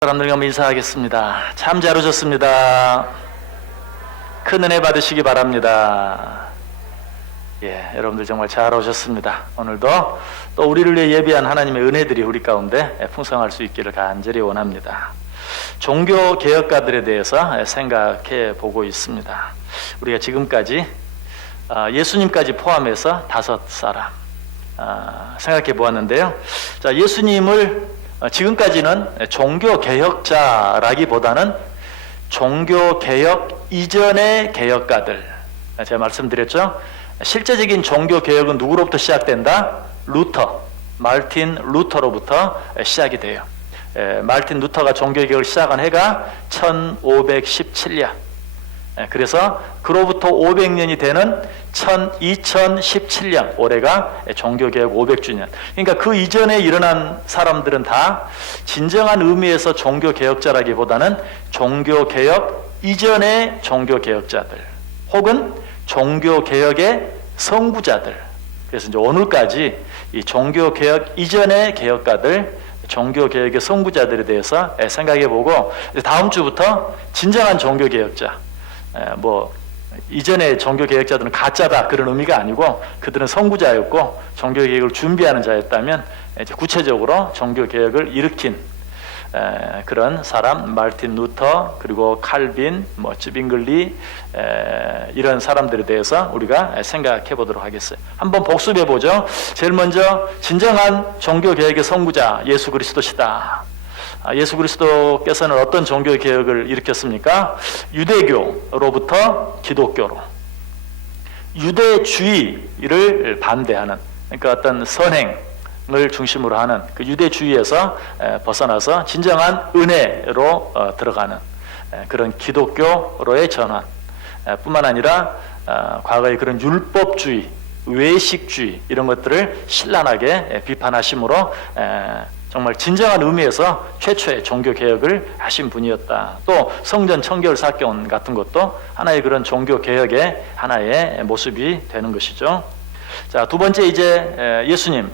사람들과 한번 인사하겠습니다. 참 잘 오셨습니다. 큰 은혜 받으시기 바랍니다. 여러분들 정말 잘 오셨습니다. 오늘도 또 우리를 위해 예비한 하나님의 은혜들이 우리 가운데 풍성할 수 있기를 간절히 원합니다. 종교 개혁가들에 대해서 생각해 보고 있습니다. 우리가 지금까지 예수님까지 포함해서 5사람 생각해 보았는데요. 자, 예수님을 지금까지는 종교개혁자라기보다는 종교개혁 이전의 개혁가들, 제가 말씀드렸죠. 실제적인 종교개혁은 누구로부터 시작된다? 마르틴 루터로부터 시작이 돼요. 마르틴 루터가 종교개혁을 시작한 해가 1517년. 그래서 그로부터 500년이 되는 2017년 올해가 종교개혁 500주년. 그러니까 그 이전에 일어난 사람들은 다 진정한 의미에서 종교개혁자라기보다는 종교개혁 이전의 종교개혁자들 혹은 종교개혁의 선구자들. 그래서 이제 오늘까지 이 종교개혁 이전의 개혁가들, 종교개혁의 선구자들에 대해서 생각해보고, 다음 주부터 진정한 종교개혁자, 이전에 종교개혁자들은 가짜다 그런 의미가 아니고 그들은 선구자였고 종교개혁을 준비하는 자였다면, 이제 구체적으로 종교개혁을 일으킨 그런 사람, 마르틴 루터, 그리고 칼빈, 쯔빙글리, 이런 사람들에 대해서 우리가 생각해 보도록 하겠어요. 한번 복습해 보죠. 제일 먼저 진정한 종교개혁의 선구자 예수 그리스도시다. 예수 그리스도께서는 어떤 종교개혁을 일으켰습니까? 유대교로부터 기독교로, 유대주의를 반대하는, 그러니까 어떤 선행을 중심으로 하는 그 유대주의에서 벗어나서 진정한 은혜로 들어가는 그런 기독교로의 전환, 뿐만 아니라 과거의 그런 율법주의, 외식주의 이런 것들을 신랄하게 비판하심으로 정말 진정한 의미에서 최초의 종교개혁을 하신 분이었다. 또 성전 청결 사건 같은 것도 하나의 그런 종교개혁의 하나의 모습이 되는 것이죠. 자, 두 번째, 이제 예수님,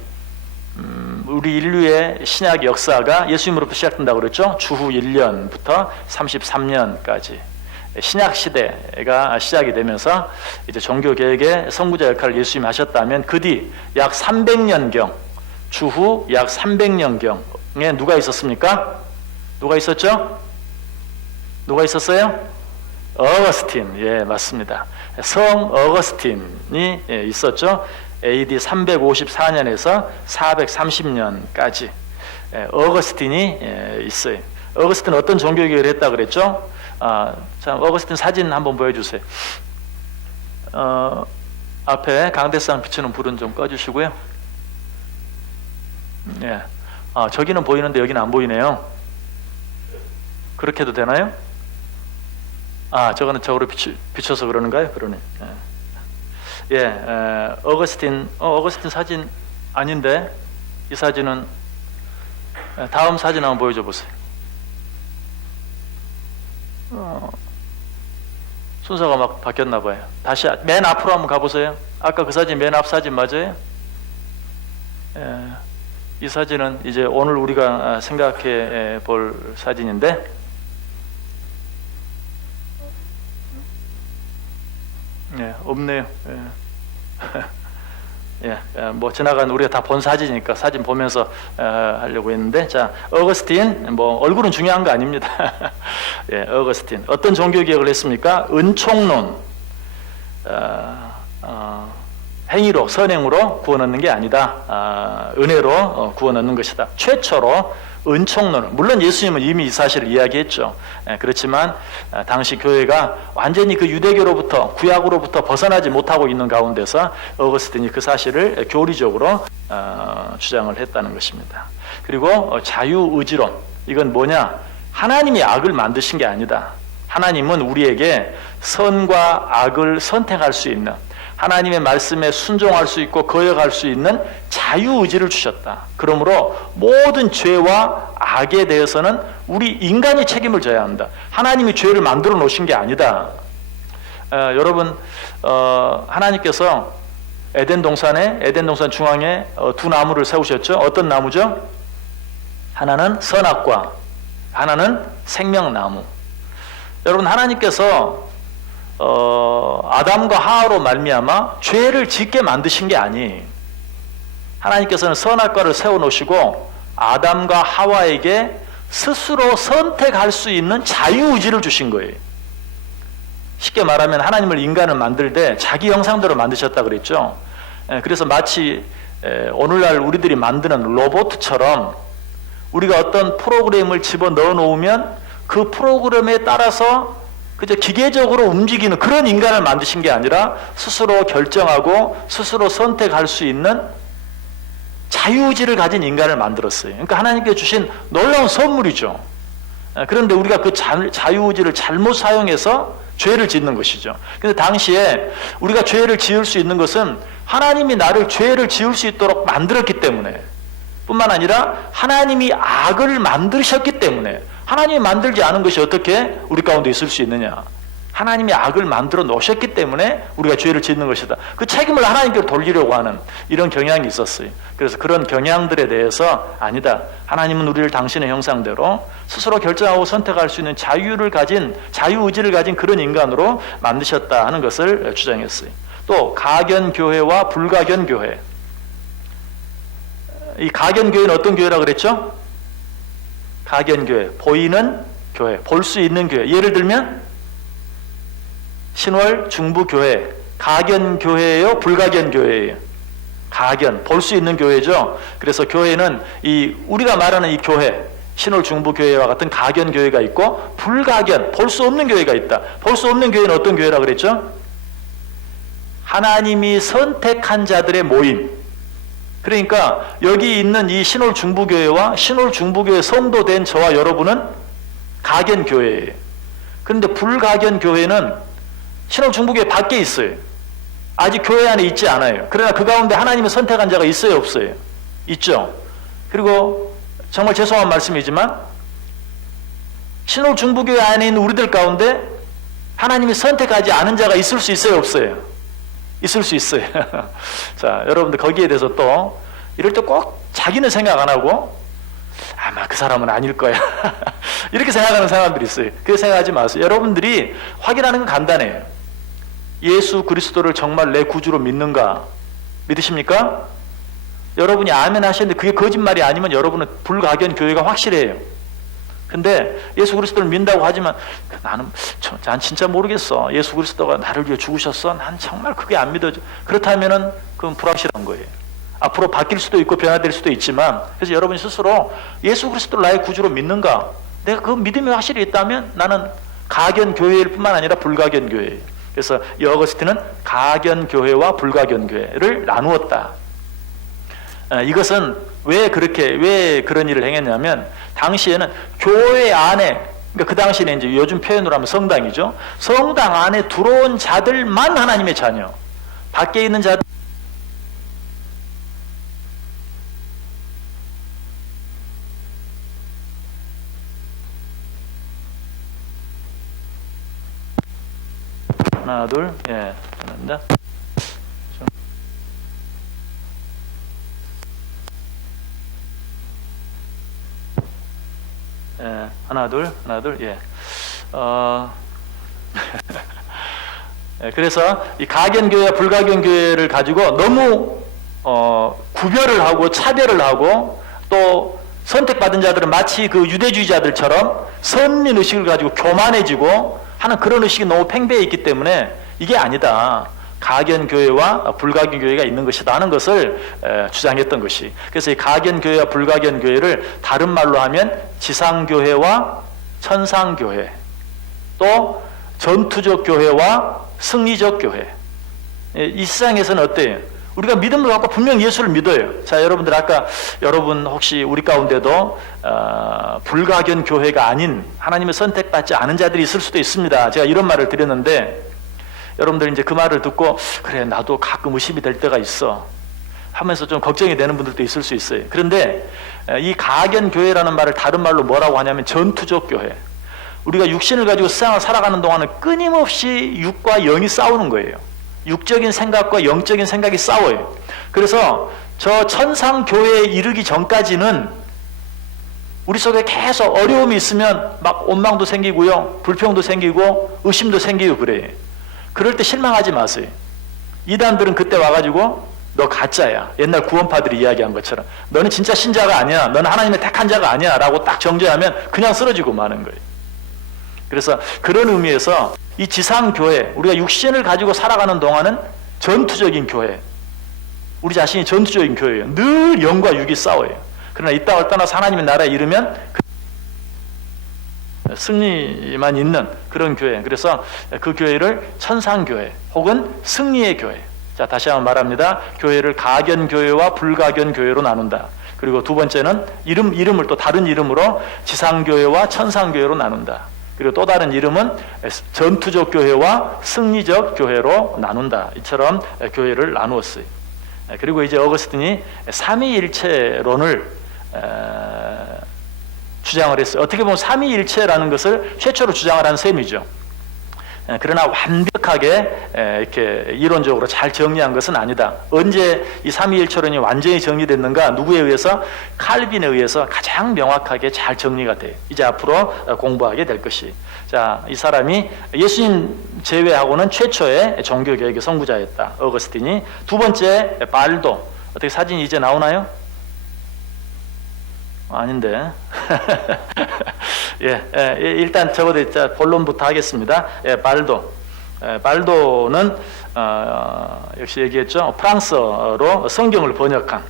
우리 인류의 신약 역사가 예수님으로부터 시작된다고 그랬죠. 주후 1년부터 33년까지 신약 시대가 시작이 되면서 이제 종교개혁의 선구자 역할을 예수님이 하셨다면, 그 뒤 약 300년경, 주후 약 300년경에 누가 있었습니까? 누가 있었죠? 누가 있었어요? 어거스틴. 맞습니다. 성 어거스틴이 있었죠. AD 354년에서 430년까지 어거스틴이 있어요. 어거스틴은 어떤 종교개혁을 했다 그랬죠? 자, 어거스틴 사진 한번 보여주세요. 앞에 강대상 비추는 불은 좀 꺼주시고요. 저기는 보이는데 여기는 안 보이네요. 그렇게 해도 되나요? 저거는 비춰서 그러는가요? 그러네. 어거스틴 사진 아닌데, 이 사진은, 다음 사진 한번 보여줘 보세요. 순서가 막 바뀌었나 봐요. 다시 맨 앞으로 한번 가보세요. 아까 그 사진 맨 앞 사진 맞아요? 이 사진은 이제 오늘 우리가 생각해 볼 사진인데, 없네요. 지나간 우리가 다 본 사진이니까 사진 보면서 하려고 했는데, 자, 어거스틴, 얼굴은 중요한 거 아닙니다. 어거스틴 어떤 종교개혁을 했습니까? 은총론, 행위로, 선행으로 구원 얻는 게 아니다. 은혜로 구원 얻는 것이다. 최초로 은총론을, 물론 예수님은 이미 이 사실을 이야기했죠. 그렇지만 당시 교회가 완전히 그 유대교로부터, 구약으로부터 벗어나지 못하고 있는 가운데서 어거스틴이 그 사실을 교리적으로 주장을 했다는 것입니다. 그리고 자유의지론, 이건 뭐냐? 하나님이 악을 만드신 게 아니다. 하나님은 우리에게 선과 악을 선택할 수 있는, 하나님의 말씀에 순종할 수 있고 거역할 수 있는 자유의지를 주셨다. 그러므로 모든 죄와 악에 대해서는 우리 인간이 책임을 져야 한다. 하나님이 죄를 만들어 놓으신 게 아니다. 여러분, 하나님께서 에덴 동산 중앙에 두 나무를 세우셨죠. 어떤 나무죠? 하나는 선악과 하나는 생명나무. 여러분, 하나님께서 아담과 하와로 말미암아 죄를 짓게 만드신 게 아니에요. 하나님께서는 선악과를 세워놓으시고 아담과 하와에게 스스로 선택할 수 있는 자유의지를 주신 거예요. 쉽게 말하면 하나님을 인간을 만들 때 자기 형상대로 만드셨다 그랬죠. 그래서 마치 오늘날 우리들이 만드는 로봇처럼 우리가 어떤 프로그램을 집어넣어 놓으면 그 프로그램에 따라서 그저 기계적으로 움직이는 그런 인간을 만드신 게 아니라 스스로 결정하고 스스로 선택할 수 있는 자유의지를 가진 인간을 만들었어요. 그러니까 하나님께 주신 놀라운 선물이죠. 그런데 우리가 그 자유의지를 잘못 사용해서 죄를 짓는 것이죠. 근데 당시에 우리가 죄를 지을 수 있는 것은 하나님이 나를 죄를 지을 수 있도록 만들었기 때문에, 뿐만 아니라 하나님이 악을 만드셨기 때문에, 하나님이 만들지 않은 것이 어떻게 우리 가운데 있을 수 있느냐. 하나님이 악을 만들어 놓으셨기 때문에 우리가 죄를 짓는 것이다. 그 책임을 하나님께로 돌리려고 하는 이런 경향이 있었어요. 그래서 그런 경향들에 대해서 아니다. 하나님은 우리를 당신의 형상대로 스스로 결정하고 선택할 수 있는 자유의지를 가진 그런 인간으로 만드셨다 하는 것을 주장했어요. 또 가견교회와 불가견교회. 이 가견교회는 어떤 교회라고 그랬죠? 가견교회, 보이는 교회, 볼 수 있는 교회. 예를 들면 신월 중부교회, 가견교회예요, 불가견교회예요? 가견, 볼 수 있는 교회죠. 그래서 교회는 우리가 말하는 이 교회, 신월 중부교회와 같은 가견교회가 있고, 불가견, 볼 수 없는 교회가 있다. 볼 수 없는 교회는 어떤 교회라고 그랬죠? 하나님이 선택한 자들의 모임. 그러니까 여기 있는 이 신월 중부교회와 신월 중부교회 성도된 저와 여러분은 가견교회예요. 그런데 불가견교회는 신월 중부교회 밖에 있어요. 아직 교회 안에 있지 않아요. 그러나 그 가운데 하나님이 선택한 자가 있어요, 없어요? 있죠. 그리고 정말 죄송한 말씀이지만 신월 중부교회 안에 있는 우리들 가운데 하나님이 선택하지 않은 자가 있을 수 있어요, 없어요? 있을 수 있어요. 자, 여러분들 거기에 대해서 또 이럴 때 꼭 자기는 생각 안 하고 아마 그 사람은 아닐 거야. 이렇게 생각하는 사람들이 있어요. 그렇게 생각하지 마세요. 여러분들이 확인하는 건 간단해요. 예수 그리스도를 정말 내 구주로 믿는가? 믿으십니까? 여러분이 아멘 하시는데 그게 거짓말이 아니면 여러분은 불가견 교회가 확실해요. 근데 예수 그리스도를 믿는다고 하지만 난 진짜 모르겠어. 예수 그리스도가 나를 위해 죽으셨어? 난 정말 그게 안 믿어져. 그렇다면은 그건 불확실한 거예요. 앞으로 바뀔 수도 있고 변화될 수도 있지만, 그래서 여러분이 스스로 예수 그리스도를 나의 구주로 믿는가? 내가 그 믿음이 확실히 있다면 나는 가견 교회일 뿐만 아니라 불가견 교회예요. 그래서 이 어거스틴은 가견 교회와 불가견 교회를 나누었다. 이것은 왜 그런 일을 행했냐면, 당시에는 교회 안에, 그러니까 그 당시에는 이제 요즘 표현으로 하면 성당이죠. 성당 안에 들어온 자들만 하나님의 자녀, 밖에 있는 자들 하나 둘, 감사합니다. 하나 둘, 그래서 이 가견교회와 불가견교회를 가지고 너무 구별을 하고 차별을 하고, 또 선택받은 자들은 마치 그 유대주의자들처럼 선민 의식을 가지고 교만해지고 하는 그런 의식이 너무 팽배해 있기 때문에 이게 아니다. 가견교회와 불가견교회가 있는 것이다 하는 것을 주장했던 것이. 그래서 이 가견교회와 불가견교회를 다른 말로 하면 지상교회와 천상교회, 또 전투적 교회와 승리적 교회. 이 세상에서는 어때요? 우리가 믿음을 갖고 분명 예수를 믿어요. 자, 여러분들 아까 여러분 혹시 우리 가운데도 불가견 교회가 아닌 하나님의 선택받지 않은 자들이 있을 수도 있습니다. 제가 이런 말을 드렸는데, 여러분들 이제 그 말을 듣고 그래 나도 가끔 의심이 될 때가 있어 하면서 좀 걱정이 되는 분들도 있을 수 있어요. 그런데 이 가견 교회라는 말을 다른 말로 뭐라고 하냐면 전투적 교회. 우리가 육신을 가지고 세상을 살아가는 동안은 끊임없이 육과 영이 싸우는 거예요. 육적인 생각과 영적인 생각이 싸워요. 그래서 저 천상 교회에 이르기 전까지는 우리 속에 계속 어려움이 있으면 막 원망도 생기고요, 불평도 생기고 의심도 생기고 그래요. 그럴 때 실망하지 마세요. 이단들은 그때 와가지고 너 가짜야, 옛날 구원파들이 이야기한 것처럼 너는 진짜 신자가 아니야, 너는 하나님의 택한 자가 아니야 라고 딱 정죄하면 그냥 쓰러지고 마는 거예요. 그래서 그런 의미에서 이 지상교회, 우리가 육신을 가지고 살아가는 동안은 전투적인 교회, 우리 자신이 전투적인 교회예요. 늘 영과 육이 싸워요. 그러나 이 땅을 떠나서 하나님의 나라에 이르면 승리만 있는 그런 교회. 그래서 그 교회를 천상교회 혹은 승리의 교회. 자, 다시 한번 말합니다. 교회를 가견교회와 불가견교회로 나눈다. 그리고 두 번째는 이름을 또 다른 이름으로 지상교회와 천상교회로 나눈다. 그리고 또 다른 이름은 전투적 교회와 승리적 교회로 나눈다. 이처럼 교회를 나누었어요. 그리고 이제 어거스틴이 삼위일체론을 주장을 했어요. 어떻게 보면 삼위일체라는 것을 최초로 주장을 한 셈이죠. 그러나 완벽하게 이렇게 이론적으로 잘 정리한 것은 아니다. 언제 이 삼위일체론이 완전히 정리됐는가? 누구에 의해서? 칼빈에 의해서 가장 명확하게 잘 정리가 돼요. 이제 앞으로 공부하게 될 것이. 자, 이 사람이 예수님 제외하고는 최초의 종교개혁의 선구자였다. 어거스틴이. 두 번째 발도. 어떻게 사진이 이제 나오나요? 아닌데. 일단 적어도 본론부터 하겠습니다. 발도는 역시 얘기했죠. 프랑스어로 성경을 번역한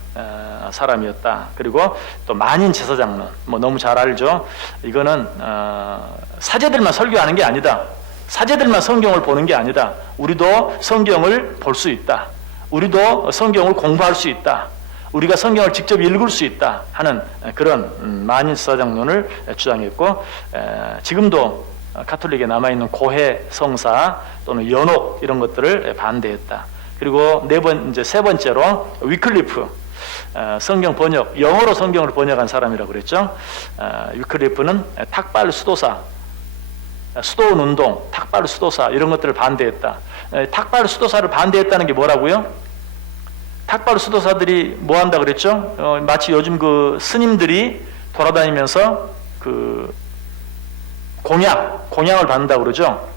사람이었다. 그리고 또 만인 제사장론, 뭐 너무 잘 알죠. 이거는 사제들만 설교하는 게 아니다. 사제들만 성경을 보는 게 아니다. 우리도 성경을 볼 수 있다. 우리도 성경을 공부할 수 있다. 우리가 성경을 직접 읽을 수 있다 하는 그런 만인 제사장론을 주장했고, 지금도 가톨릭에 남아있는 고해 성사 또는 연옥 이런 것들을 반대했다. 그리고 세 번째로 위클리프, 성경 번역, 영어로 성경을 번역한 사람이라고 그랬죠. 위클리프는 탁발 수도사, 수도원 운동, 탁발 수도사 이런 것들을 반대했다. 탁발 수도사를 반대했다는 게 뭐라고요? 탁발 수도사들이 뭐 한다 그랬죠? 마치 요즘 그 스님들이 돌아다니면서 그 공양을 받는다 그러죠?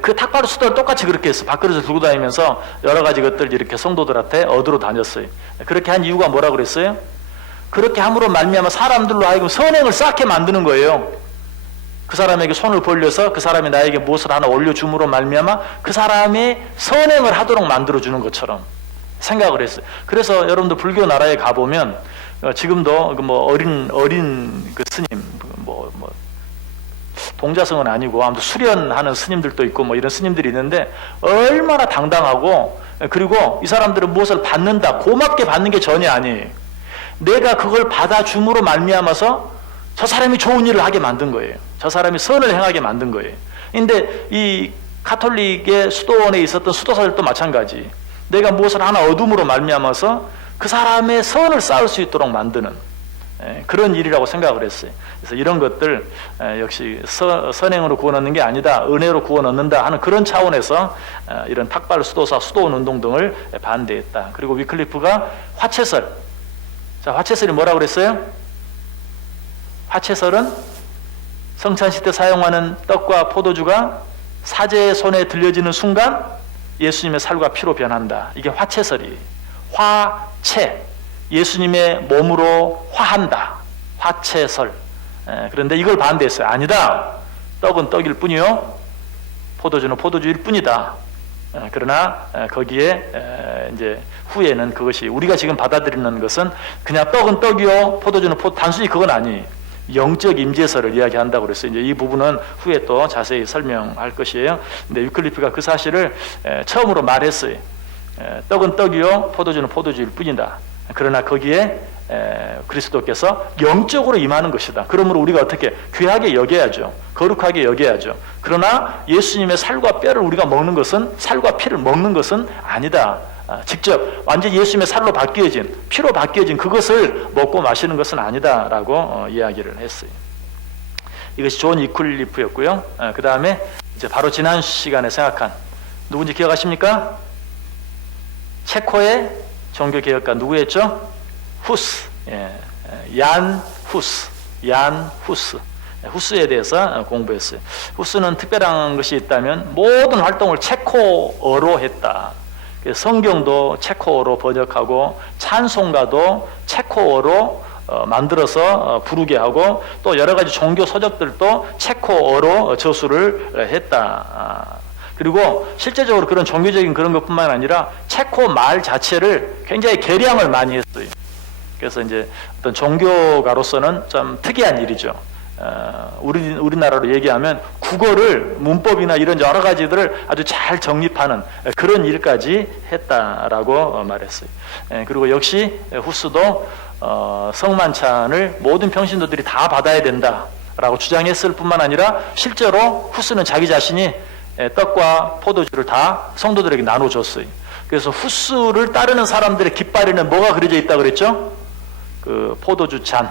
그 탁발 수도를 똑같이 그렇게 했어. 밥그릇을 들고 다니면서 여러 가지 것들 이렇게 성도들한테 얻으러 다녔어요. 그렇게 한 이유가 뭐라 그랬어요? 그렇게 함으로 말미암아 사람들로 하여금 선행을 쌓게 만드는 거예요. 그 사람에게 손을 벌려서 그 사람이 나에게 무엇을 하나 올려줌으로 말미암아 그 사람이 선행을 하도록 만들어주는 것처럼 생각을 했어요. 그래서 여러분들 불교 나라에 가보면 지금도 뭐 어린 그 스님, 동자성은 아니고 아무튼 수련하는 스님들도 있고 뭐 이런 스님들이 있는데 얼마나 당당하고, 그리고 이 사람들은 무엇을 받는다, 고맙게 받는 게 전혀 아니에요. 내가 그걸 받아줌으로 말미암아서 저 사람이 좋은 일을 하게 만든 거예요. 저 사람이 선을 행하게 만든 거예요. 근데 이 가톨릭의 수도원에 있었던 수도사들도 마찬가지. 내가 무엇을 하나 얻음으로 말미암아서 그 사람의 선을 쌓을 수 있도록 만드는 그런 일이라고 생각을 했어요. 그래서 이런 것들 역시 선행으로 구원 얻는 게 아니다, 은혜로 구원 얻는다 하는 그런 차원에서 이런 탁발 수도사, 수도원 운동 등을 반대했다. 그리고 위클리프가 화채설. 자, 화채설이 뭐라고 그랬어요? 화채설은 성찬시 때 사용하는 떡과 포도주가 사제의 손에 들려지는 순간 예수님의 살과 피로 변한다. 이게 화채설이에요. 화채, 예수님의 몸으로 화한다. 화채설. 그런데 이걸 반대했어요. 아니다. 떡은 떡일 뿐이요, 포도주는 포도주일 뿐이다. 그러나 거기에 이제 후에는 그것이 우리가 지금 받아들이는 것은 그냥 떡은 떡이요, 포도주는 단순히 그건 아니에요. 영적 임재설을 이야기한다고 그랬어요. 이제 이 부분은 후에 또 자세히 설명할 것이에요. 근데 위클리프가 그 사실을 처음으로 말했어요. 떡은 떡이요, 포도주는 포도주일 뿐이다. 그러나 거기에 그리스도께서 영적으로 임하는 것이다. 그러므로 우리가 어떻게 귀하게 여겨야죠. 거룩하게 여겨야죠. 그러나 예수님의 살과 뼈를 우리가 먹는 것은, 살과 피를 먹는 것은 아니다. 직접 완전히 예수님의 살로 바뀌어진, 피로 바뀌어진 그것을 먹고 마시는 것은 아니다라고 이야기를 했어요. 이것이 존 위클리프였고요. 그 다음에 이제 바로 지난 시간에 생각한, 누군지 기억하십니까? 체코의 종교개혁가 누구였죠? 후스, 얀 후스. 얀 후스. 후스에 대해서 공부했어요. 후스는 특별한 것이 있다면 모든 활동을 체코어로 했다. 성경도 체코어로 번역하고 찬송가도 체코어로 만들어서 부르게 하고 또 여러 가지 종교 서적들도 체코어로 저술을 했다. 그리고 실제적으로 그런 종교적인 그런 것뿐만 아니라 체코 말 자체를 굉장히 개량을 많이 했어요. 그래서 이제 어떤 종교가로서는 좀 특이한 일이죠. 우리나라로 얘기하면 국어를 문법이나 이런 여러 가지들을 아주 잘 정립하는 그런 일까지 했다라고 말했어요. 그리고 역시 후스도 성만찬을 모든 평신도들이 다 받아야 된다라고 주장했을 뿐만 아니라 실제로 후스는 자기 자신이 떡과 포도주를 다 성도들에게 나눠줬어요. 그래서 후스를 따르는 사람들의 깃발에는 뭐가 그려져 있다 그랬죠? 그 포도주 잔.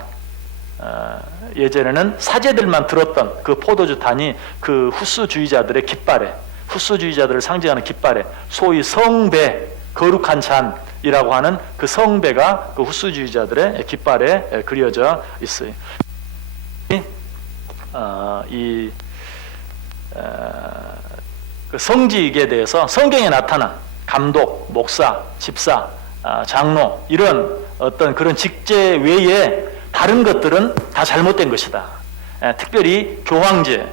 예전에는 사제들만 들었던 그 포도주 단이 그 후스주의자들의 깃발에, 후스주의자들을 상징하는 깃발에, 소위 성배, 거룩한 잔이라고 하는 그 성배가 그 후스주의자들의 깃발에 그려져 있어요. 그 성직에 대해서 성경에 나타난 감독, 목사, 집사, 장로 이런 어떤 그런 직제 외에 다른 것들은 다 잘못된 것이다. 특별히 교황제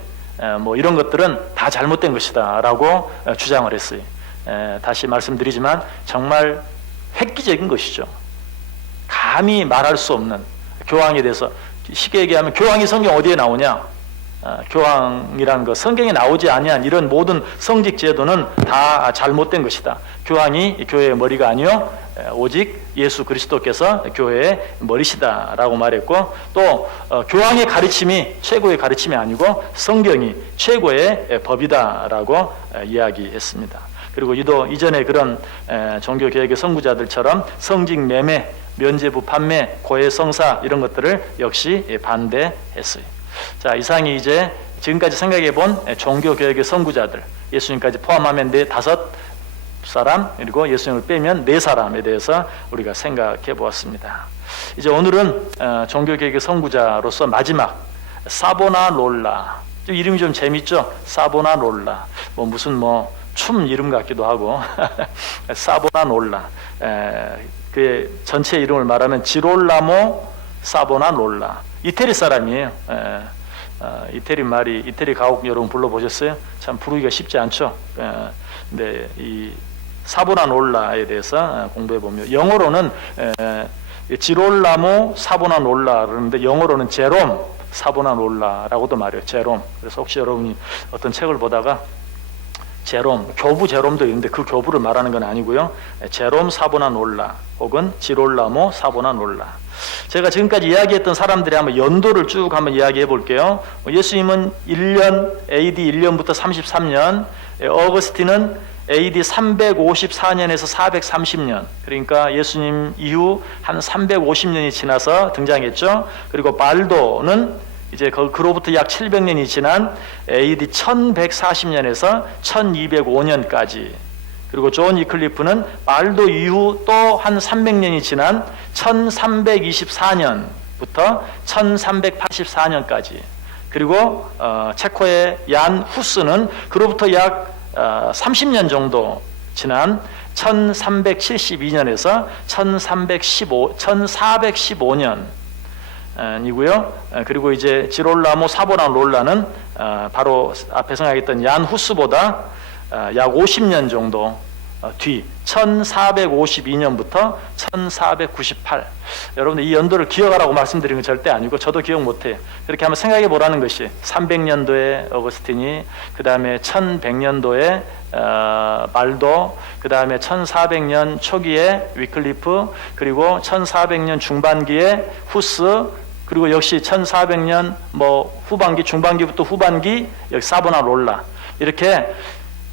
뭐 이런 것들은 다 잘못된 것이다 라고 주장을 했어요. 다시 말씀드리지만 정말 획기적인 것이죠. 감히 말할 수 없는 교황에 대해서 쉽게 얘기하면 교황이 성경 어디에 나오냐? 교황이라는 것 성경에 나오지 아니한 이런 모든 성직 제도는 다 잘못된 것이다. 교황이 교회의 머리가 아니요 오직 예수 그리스도께서 교회의 머리시다라고 말했고 또 교황의 가르침이 최고의 가르침이 아니고 성경이 최고의 법이다라고 이야기했습니다. 그리고 이전에 그런 종교개혁의 선구자들처럼 성직 매매, 면죄부 판매, 고해 성사 이런 것들을 역시 반대했어요. 자, 이상이 이제 지금까지 생각해 본 종교개혁의 선구자들, 예수님까지 포함하면 5사람, 그리고 예수님을 빼면 4사람에 대해서 우리가 생각해 보았습니다. 이제 오늘은 종교개혁의 선구자로서 마지막 사보나롤라, 이름이 좀 재밌죠? 사보나롤라, 무슨 춤 이름 같기도 하고 사보나롤라, 그 전체 이름을 말하면 지롤라모 사보나롤라. 이태리 사람이에요. 이태리 말이, 이태리 가옥 여러분 불러보셨어요? 참 부르기가 쉽지 않죠. 근데 이 사보나롤라에 대해서 공부해보면 영어로는 지롤라모 사보나롤라 그러는데 영어로는 제롬 사보나롤라라고도 말해요. 제롬. 그래서 혹시 여러분이 어떤 책을 보다가 제롬, 교부 제롬도 있는데 그 교부를 말하는 건 아니고요. 제롬 사보나롤라 혹은 지롤라모 사보나롤라. 제가 지금까지 이야기했던 사람들의 한번 연도를 쭉 한번 이야기해 볼게요. 예수님은 1년, AD 1년부터 33년, 어거스틴은 AD 354년에서 430년, 그러니까 예수님 이후 한 350년이 지나서 등장했죠. 그리고 발도는 이제 그로부터 약 700년이 지난 AD 1140년에서 1205년까지, 그리고 존 이클리프는 발도 이후 또 한 300년이 지난 1324년부터 1384년까지, 그리고 체코의 얀 후스는 그로부터 약 30년 정도 지난 1372년에서 1415년이고요. 그리고 이제 지롤라모 사보나롤라는 바로 앞에 생각했던 얀 후스보다 약 50년 정도 뒤 1452년부터 1498. 여러분들 이 연도를 기억하라고 말씀드리는 건 절대 아니고 저도 기억 못해요. 그렇게 한번 생각해 보라는 것이 300년도에 어거스틴이, 그 다음에 1100년도에 발도, 그 다음에 1400년 초기에 위클리프, 그리고 1400년 중반기에 후스, 그리고 역시 1400년 후반기, 중반기부터 후반기 여기 사보나롤라. 이렇게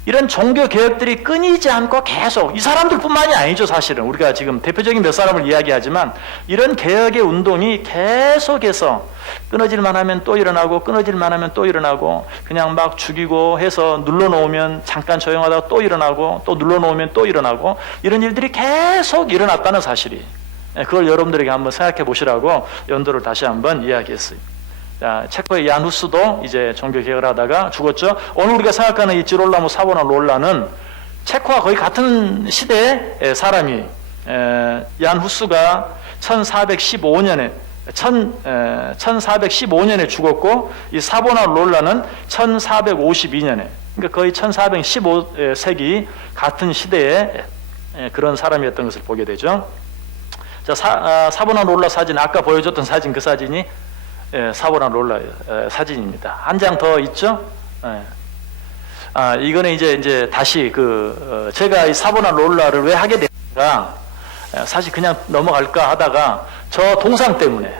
이런 종교 개혁들이 끊이지 않고 계속, 이 사람들뿐만이 아니죠. 사실은 우리가 지금 대표적인 몇 사람을 이야기하지만 이런 개혁의 운동이 계속해서 끊어질만 하면 또 일어나고 끊어질만 하면 또 일어나고, 그냥 막 죽이고 해서 눌러놓으면 잠깐 조용하다가 또 일어나고, 또 눌러놓으면 또 일어나고, 이런 일들이 계속 일어났다는 사실이, 그걸 여러분들에게 한번 생각해 보시라고 연도를 다시 한번 이야기했어요. 자, 체코의 얀 후스도 이제 종교 개혁을 하다가 죽었죠. 오늘 우리가 생각하는 이 지롤라모 사보나롤라는 체코와 거의 같은 시대의 사람이 얀 후스가 1415년에 죽었고 이 사보나롤라는 1452년에 그러니까 거의 1415세기 같은 시대에 그런 사람이었던 것을 보게 되죠. 자, 사보나롤라 사진 아까 보여줬던 사진 그 사진이 사보나롤라 사진입니다. 한 장 더 있죠? 이거는 이제 다시 제가 이 사보나롤라를 왜 하게 됐는가? 사실 그냥 넘어갈까 하다가 저 동상 때문에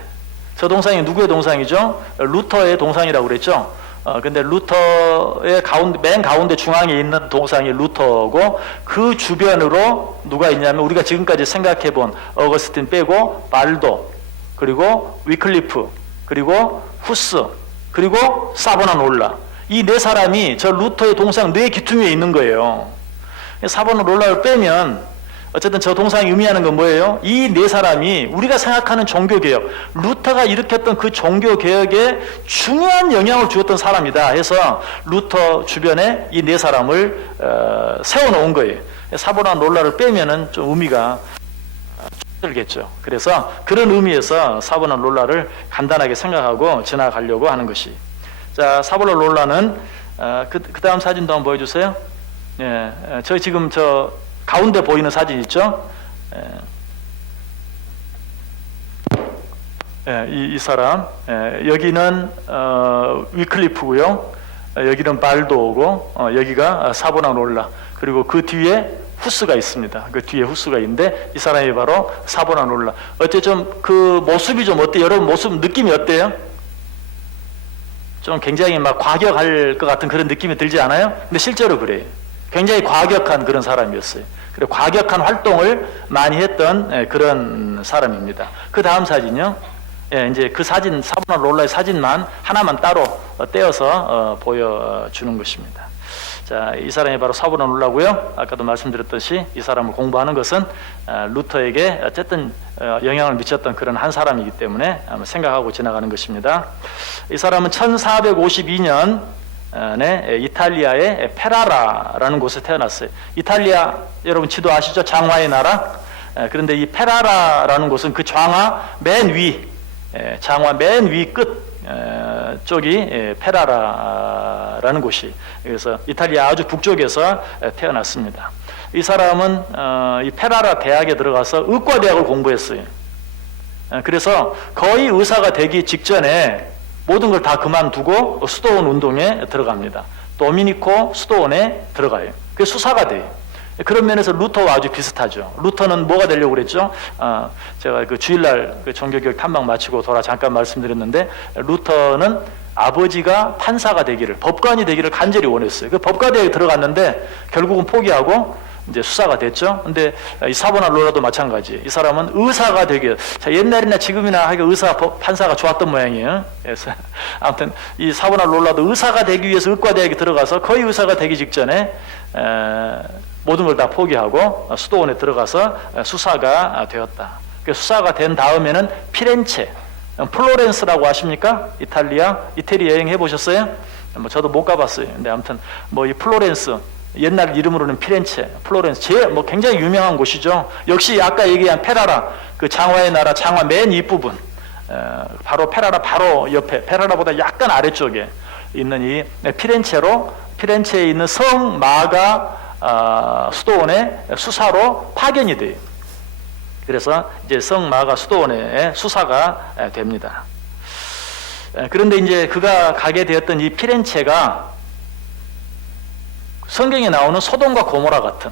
저 동상이 누구의 동상이죠? 루터의 동상이라고 그랬죠? 근데 루터의 맨 가운데 중앙에 있는 동상이 루터고 그 주변으로 누가 있냐면 우리가 지금까지 생각해 본 어거스틴 빼고 발도 그리고 위클리프 그리고 후스 그리고 사보나롤라 이 네 사람이 저 루터의 동상 네 귀퉁이에 있는 거예요. 사보나롤라를 빼면 어쨌든 저 동상이 의미하는 건 뭐예요? 이 네 사람이 우리가 생각하는 종교개혁, 루터가 일으켰던 그 종교개혁에 중요한 영향을 주었던 사람이다 해서 루터 주변에 이 네 사람을 세워놓은 거예요. 사보나롤라를 빼면은 좀 의미가 들겠죠. 그래서 그런 의미에서 사보나롤라를 간단하게 생각하고 지나가려고 하는 것이. 자, 사보나롤라는 그 다음 사진도 한번 보여주세요. 예, 저 지금 저 가운데 보이는 사진 있죠? 이 사람 여기는 위클리프고요. 여기는 발도고 여기가 사보나롤라 그리고 그 뒤에 후스가 있습니다. 그 뒤에 후스가 있는데 이 사람이 바로 사보나롤라. 어째 좀 그 모습이 좀 어때요? 여러분 모습 느낌이 어때요? 좀 굉장히 막 과격할 것 같은 그런 느낌이 들지 않아요? 근데 실제로 그래요. 굉장히 과격한 그런 사람이었어요. 그리고 과격한 활동을 많이 했던 그런 사람입니다. 그 다음 사진요. 이제 그 사진, 사보나롤라의 사진만 하나만 따로 떼어서 보여주는 것입니다. 자, 이 사람이 바로 사보나롤라고요. 아까도 말씀드렸듯이 이 사람을 공부하는 것은 루터에게 어쨌든 영향을 미쳤던 그런 한 사람이기 때문에 한번 생각하고 지나가는 것입니다. 이 사람은 1452년 이탈리아의 페라라라는 곳에 태어났어요. 이탈리아 여러분 지도 아시죠? 장화의 나라. 그런데 이 페라라라는 곳은 그 장화 맨 위, 장화 맨 위 끝 쪽이 페라라라는 곳이. 그래서 이탈리아 아주 북쪽에서 태어났습니다. 이 사람은 이 페라라 대학에 들어가서 의과대학을 공부했어요. 그래서 거의 의사가 되기 직전에 모든 걸 다 그만두고 수도원 운동에 들어갑니다. 도미니코 수도원에 들어가요. 그게 수사가 돼요. 그런 면에서 루터와 아주 비슷하죠. 루터는 뭐가 되려고 그랬죠? 제가 그 주일날 그 종교교육 탐방 마치고 돌아 잠깐 말씀드렸는데 루터는 아버지가 판사가 되기를, 법관이 되기를 간절히 원했어요. 그 법과대학에 들어갔는데 결국은 포기하고 이제 수사가 됐죠. 근데 이 사보나롤라도 마찬가지. 이 사람은 의사가 되기, 자, 옛날이나 지금이나 하여간 의사, 판사가 좋았던 모양이에요. 그래서 아무튼 이 사보나롤라도 의사가 되기 위해서 의과대학에 들어가서 거의 의사가 되기 직전에 모든 걸 다 포기하고 수도원에 들어가서 수사가 되었다. 수사가 된 다음에는 피렌체, 플로렌스라고 아십니까? 이태리 여행 해보셨어요? 뭐 저도 못 가봤어요. 근데 아무튼 뭐 이 플로렌스, 옛날 이름으로는 피렌체, 플로렌스, 뭐 굉장히 유명한 곳이죠. 역시 아까 얘기한 페라라, 그 장화의 나라 장화 맨 윗부분, 바로 페라라 바로 옆에, 페라라보다 약간 아래쪽에 있는 이 피렌체에 있는 성 마가 수도원의 수사로 파견이 돼요. 그래서 이제 성 마가 수도원의 수사가 됩니다. 그런데 이제 그가 가게 되었던 이 피렌체가 성경에 나오는 소돔과 고모라 같은,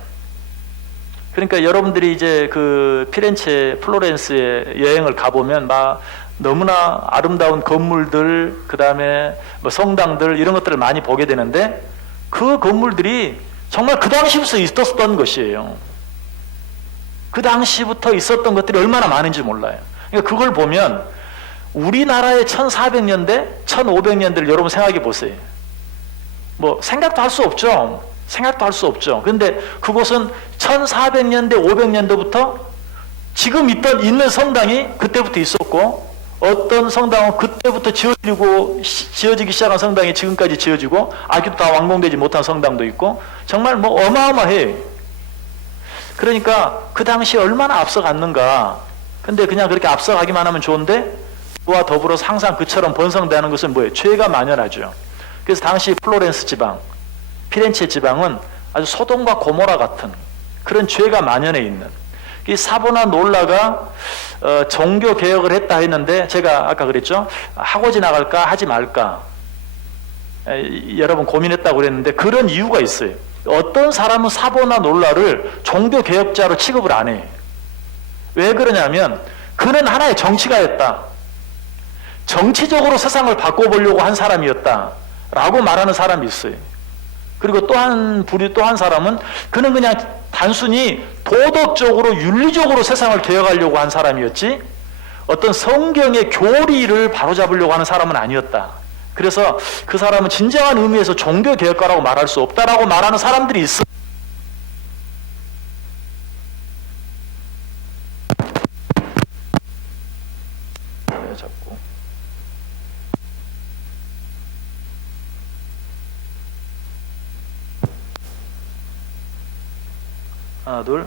그러니까 여러분들이 이제 그 피렌체, 플로렌스에 여행을 가보면 막 너무나 아름다운 건물들, 그 다음에 뭐 성당들 이런 것들을 많이 보게 되는데 그 건물들이 정말 그 당시부터 있었던 것이에요. 그 당시부터 있었던 것들이 얼마나 많은지 몰라요. 그러니까 그걸 보면 우리나라의 1400년대, 1500년대를 여러분 생각해 보세요. 뭐 생각도 할 수 없죠. 생각도 할 수 없죠. 그런데 그곳은 1400년대, 500년대부터 지금 있는 성당이 그때부터 있었고 어떤 성당은 그때부터 지어지기 시작한 성당이 지금까지 지어지고 아직도 다 완공되지 못한 성당도 있고 정말 뭐 어마어마해. 그러니까 그 당시에 얼마나 앞서갔는가. 근데 그냥 그렇게 앞서가기만 하면 좋은데 그와 더불어서 항상 그처럼 번성되는 것은 뭐예요? 죄가 만연하죠. 그래서 당시 플로렌스 지방, 피렌체 지방은 아주 소돔과 고모라 같은 그런 죄가 만연해 있는 이 사보나놀라가 종교 개혁을 했다 했는데 제가 아까 그랬죠. 하고 지나갈까 하지 말까 여러분 고민했다고 그랬는데 그런 이유가 있어요. 어떤 사람은 사보나놀라를 종교 개혁자로 취급을 안 해. 왜 그러냐면 그는 하나의 정치가였다. 정치적으로 세상을 바꿔보려고 한 사람이었다 라고 말하는 사람이 있어요. 그리고 또 한 사람은 그는 그냥 단순히 도덕적으로 윤리적으로 세상을 개혁하려고 한 사람이었지 어떤 성경의 교리를 바로잡으려고 하는 사람은 아니었다. 그래서 그 사람은 진정한 의미에서 종교 개혁가라고 말할 수 없다라고 말하는 사람들이 있어. 자꾸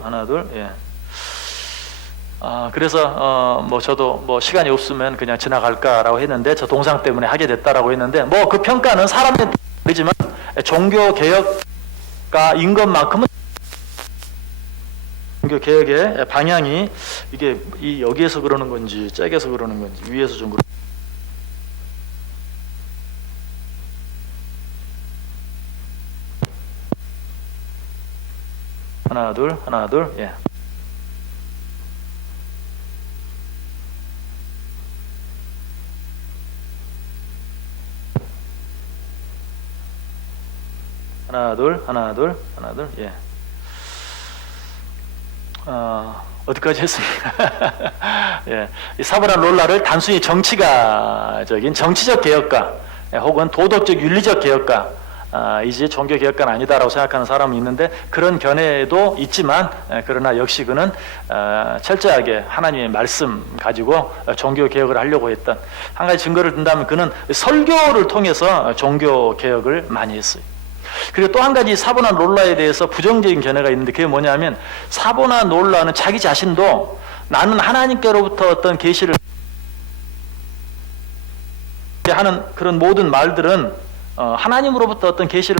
하나 둘 예. 그래서 뭐 저도 뭐 시간이 없으면 그냥 지나갈까라고 했는데 저 동상 때문에 하게 됐다라고 했는데 뭐 그 평가는 사람에 다르지만 종교 개혁가인 것만큼은 종교 개혁의 방향이 이게 여기에서 그러는 건지 짝에서 그러는 건지 위에서 좀 하나 둘 예. 하나 둘 예. 어디까지 했습니까? 예. 이 사보나놀라를 단순히 정치적 개혁가 혹은 도덕적 윤리적 개혁가 이제 종교 개혁가는 아니다라고 생각하는 사람이 있는데 그런 견해도 있지만 그러나 역시 그는 철저하게 하나님의 말씀 가지고 종교 개혁을 하려고 했던 한 가지 증거를 든다면 그는 설교를 통해서 종교 개혁을 많이 했어요. 그리고 또 한 가지 사보나놀라에 대해서 부정적인 견해가 있는데 그게 뭐냐면 사보나놀라는 자기 자신도 나는 하나님께로부터 어떤 계시를 하는 그런 모든 말들은 하나님으로부터 어떤 계시를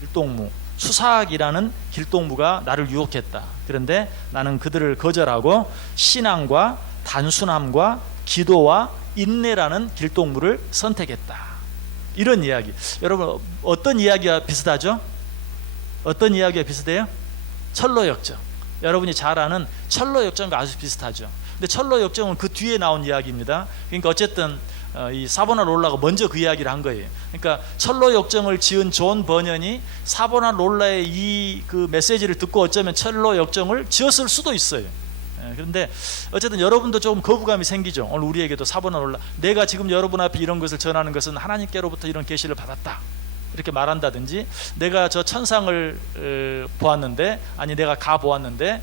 길동무, 수사학이라는 길동무가 나를 유혹했다. 그런데 나는 그들을 거절하고 신앙과 단순함과 기도와 인내라는 길동무를 선택했다. 이런 이야기. 여러분 어떤 이야기와 비슷하죠? 어떤 이야기와 비슷해요? 철로역정. 여러분이 잘 아는 철로역정과 아주 비슷하죠. 근데 철로역정은 그 뒤에 나온 이야기입니다. 그러니까 어쨌든 이 사보나놀라가 먼저 그 이야기를 한 거예요. 그러니까 철로역정을 지은 존 버년이 사보나놀라의 이 그 메시지를 듣고 어쩌면 철로역정을 지었을 수도 있어요. 그런데 어쨌든 여러분도 조금 거부감이 생기죠. 오늘 우리에게도 사보나 놀라, 내가 지금 여러분 앞에 이런 것을 전하는 것은 하나님께로부터 이런 계시를 받았다 이렇게 말한다든지, 내가 저 천상을 보았는데, 아니 내가 가 보았는데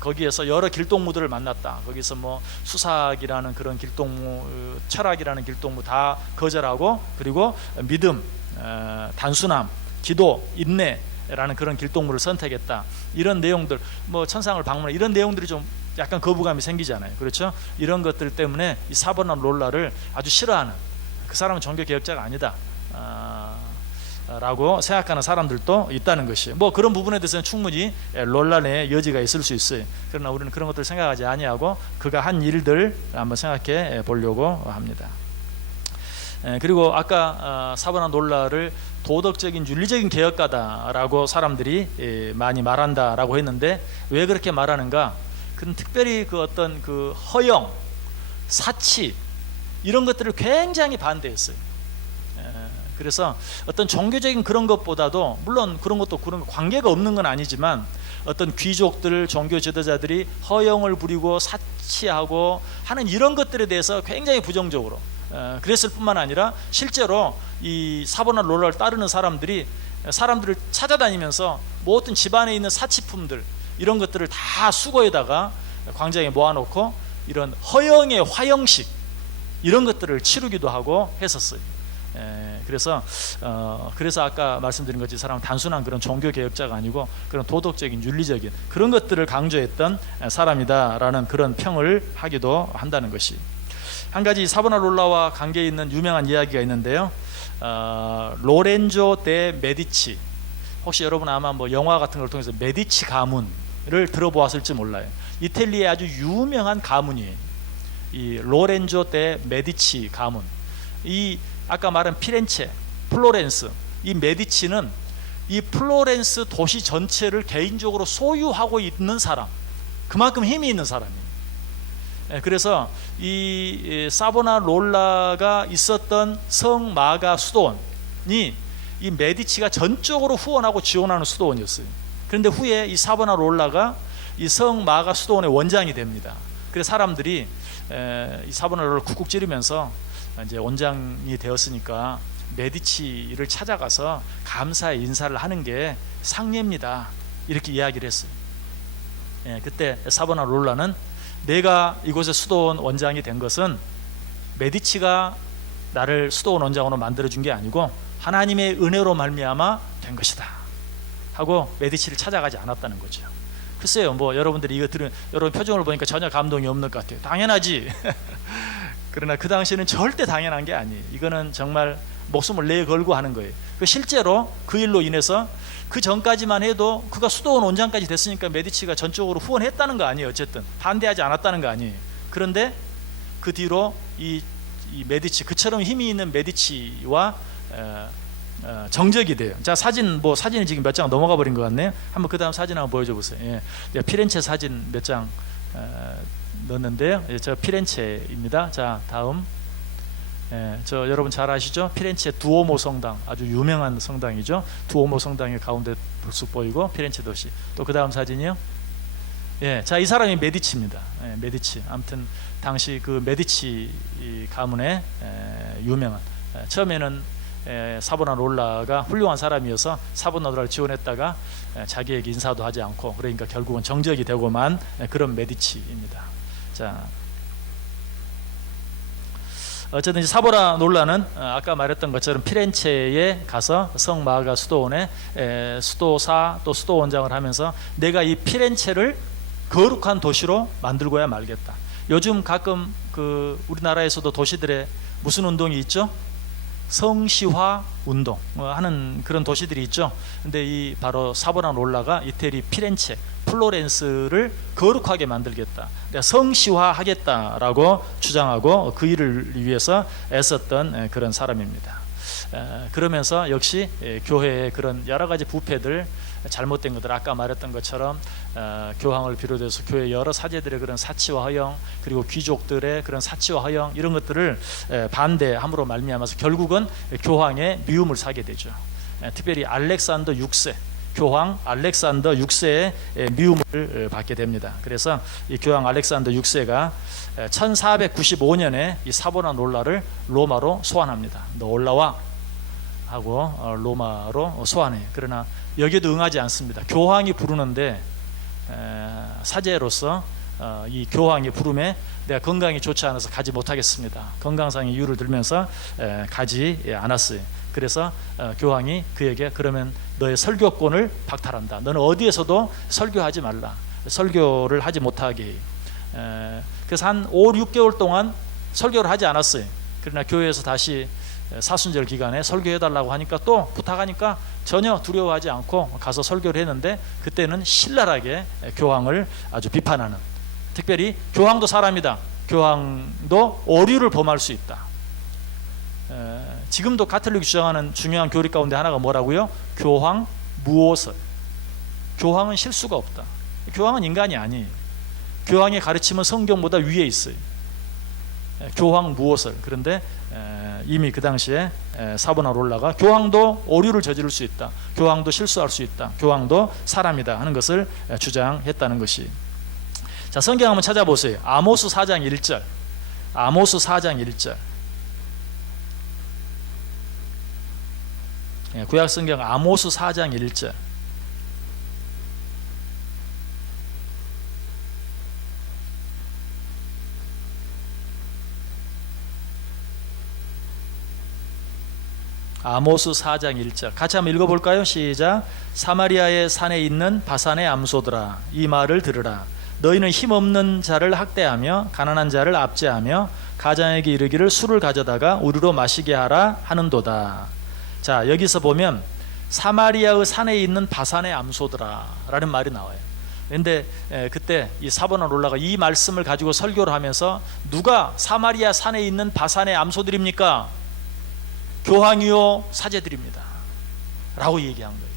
거기에서 여러 길동무들을 만났다, 거기서 뭐 수사학이라는 그런 길동무, 철학이라는 길동무 다 거절하고, 그리고 믿음, 단순함, 기도, 인내라는 그런 길동무를 선택했다, 이런 내용들, 뭐 천상을 방문해, 이런 내용들이 좀 약간 거부감이 생기잖아요. 그렇죠? 이런 것들 때문에 이 사보나 롤라를 아주 싫어하는, 그 사람은 종교개혁자가 아니다 라고 생각하는 사람들도 있다는 것이에요. 뭐 그런 부분에 대해서는 충분히 논란의 여지가 있을 수 있어요. 그러나 우리는 그런 것들을 생각하지 아니하고 그가 한 일들 한번 생각해 보려고 합니다. 그리고 아까 사보나 놀라를 도덕적인 윤리적인 개혁가다라고 사람들이 많이 말한다라고 했는데, 왜 그렇게 말하는가? 그는 특별히 그 어떤 그 허영, 사치 이런 것들을 굉장히 반대했어요. 그래서 어떤 종교적인 그런 것보다도, 물론 그런 것도 그런 관계가 없는 건 아니지만, 어떤 귀족들, 종교 지도자들이 허영을 부리고 사치하고 하는 이런 것들에 대해서 굉장히 부정적으로 그랬을 뿐만 아니라, 실제로 이 사보나 롤라를 따르는 사람들이 사람들을 찾아다니면서 모든 집안에 있는 사치품들 이런 것들을 다 수거에다가 광장에 모아놓고 이런 허영의 화영식 이런 것들을 치르기도 하고 했었어요. 그래서 아까 말씀드린 것처럼 사람은 단순한 그런 종교 개혁자가 아니고 그런 도덕적인 윤리적인 그런 것들을 강조했던 사람이다라는 그런 평을 하기도 한다는 것이, 한 가지 사보나 롤라와 관계 있는 유명한 이야기가 있는데요. 로렌조 데 메디치, 혹시 여러분 아마 뭐 영화 같은 걸 통해서 메디치 가문을 들어보았을지 몰라요. 이탈리아의 아주 유명한 가문이에요. 이 로렌조 데 메디치 가문. 이 아까 말한 피렌체, 플로렌스, 이 메디치는 이 플로렌스 도시 전체를 개인적으로 소유하고 있는 사람, 그만큼 힘이 있는 사람이에요. 그래서 이 사보나 롤라가 있었던 성 마가 수도원이 이 메디치가 전적으로 후원하고 지원하는 수도원이었어요. 그런데 후에 이 사보나 롤라가 이 성 마가 수도원의 원장이 됩니다. 그래서 사람들이 이 사보나 롤라를 쿡쿡 찌르면서 이제 원장이 되었으니까 메디치를 찾아가서 감사의 인사를 하는 게 상례입니다, 이렇게 이야기를 했어요. 그때 사보나 롤라는, 내가 이곳의 수도원 원장이 된 것은 메디치가 나를 수도원 원장으로 만들어준 게 아니고 하나님의 은혜로 말미암아 된 것이다 하고 메디치를 찾아가지 않았다는 거죠. 글쎄요, 뭐 여러분들이 이거 들은 여러분 표정을 보니까 전혀 감동이 없는 것 같아요. 당연하지. 그러나 그 당시에는 절대 당연한 게 아니에요. 이거는 정말 목숨을 내걸고 하는 거예요. 실제로 그 일로 인해서 그 전까지만 해도 그가 수도원 원장까지 됐으니까 메디치가 전적으로 후원했다는 거 아니에요. 어쨌든 반대하지 않았다는 거 아니에요. 그런데 그 뒤로 이 메디치, 그처럼 힘이 있는 메디치와 정적이 돼요. 자, 사진이 지금 몇 장 넘어가 버린 것 같네요. 한번 그 다음 사진 한번 보여줘 보세요. 예. 피렌체 사진 몇 장 넣었는데요. 저 피렌체입니다. 자, 다음. 저 여러분 잘 아시죠? 피렌체 두오모 성당, 아주 유명한 성당이죠. 두오모 성당의 가운데 불쑥 보이고 피렌체 도시. 또 그 다음 사진이요. 자, 이 사람이 메디치입니다. 메디치. 아무튼 당시 그 메디치 가문의 유명한, 처음에는 사보나 롤라가 훌륭한 사람이어서 사보나 롤라를 지원했다가 자기에게 인사도 하지 않고, 그러니까 결국은 정적이 되고만 그런 메디치입니다. 자, 어쨌든 사보나 롤라는 아까 말했던 것처럼 피렌체에 가서 성 마가 수도원의 수도사 또 수도원장을 하면서 내가 이 피렌체를 거룩한 도시로 만들고야 말겠다. 요즘 가끔 그 우리나라에서도 도시들에 무슨 운동이 있죠? 성시화 운동 하는 그런 도시들이 있죠. 근데 이 바로 사보나 롤라가 이태리 피렌체, 플로렌스를 거룩하게 만들겠다, 성시화하겠다라고 주장하고 그 일을 위해서 애썼던 그런 사람입니다. 그러면서 역시 교회의 그런 여러 가지 부패들, 잘못된 것들, 아까 말했던 것처럼 교황을 비롯해서 교회 여러 사제들의 그런 사치와 허영, 그리고 귀족들의 그런 사치와 허영, 이런 것들을 반대함으로 말미암아서 결국은 교황의 미움을 사게 되죠. 특별히 알렉산더 6세, 교황 알렉산더 6세의 미움을 받게 됩니다. 그래서 이 교황 알렉산더 6세가 1495년에 이 사보나롤라를 로마로 소환합니다. 너 올라와 하고 로마로 소환해요. 그러나 여기도 응하지 않습니다. 교황이 부르는데 사제로서 이 교황이 부름에 내가 건강이 좋지 않아서 가지 못하겠습니다. 건강상의 이유를 들면서 가지 않았어요. 그래서 교황이 그에게 그러면 너의 설교권을 박탈한다. 너는 어디에서도 설교하지 말라. 설교를 하지 못하게 해요. 그래서 한 5, 6개월 동안 설교를 하지 않았어요. 그러나 교회에서 다시 사순절 기간에 설교해달라고 하니까 또 부탁하니까 전혀 두려워하지 않고 가서 설교를 했는데 그때는 신랄하게 교황을 아주 비판하는, 특별히 교황도 사람이다. 교황도 오류를 범할 수 있다. 지금도 가톨릭이 주장하는 중요한 교리 가운데 하나가 뭐라고요? 교황 무오설. 교황은 실수가 없다. 교황은 인간이 아니에요. 교황의 가르침은 성경보다 위에 있어요. 교황 무오설. 그런데 이미 그 당시에 사보나롤라가 교황도 오류를 저지를 수 있다. 교황도 실수할 수 있다. 교황도 사람이다 하는 것을 주장했다는 것이. 자, 성경 한번 찾아보세요. 아모스 4장 1절. 아모스 4장 1절. 구약 성경 아모스 4장 1절. 아모스 4장 1절 같이 한번 읽어볼까요? 시작. 사마리아의 산에 있는 바산의 암소들아, 이 말을 들으라. 너희는 힘없는 자를 학대하며 가난한 자를 압제하며 가장에게 이르기를 술을 가져다가 우리로 마시게 하라 하는도다. 자, 여기서 보면 사마리아의 산에 있는 바산의 암소들아 라는 말이 나와요. 그런데 그때 이 사보나롤라가 이 말씀을 가지고 설교를 하면서 누가 사마리아 산에 있는 바산의 암소들입니까? 교황이요 사제들입니다 라고 얘기한 거예요.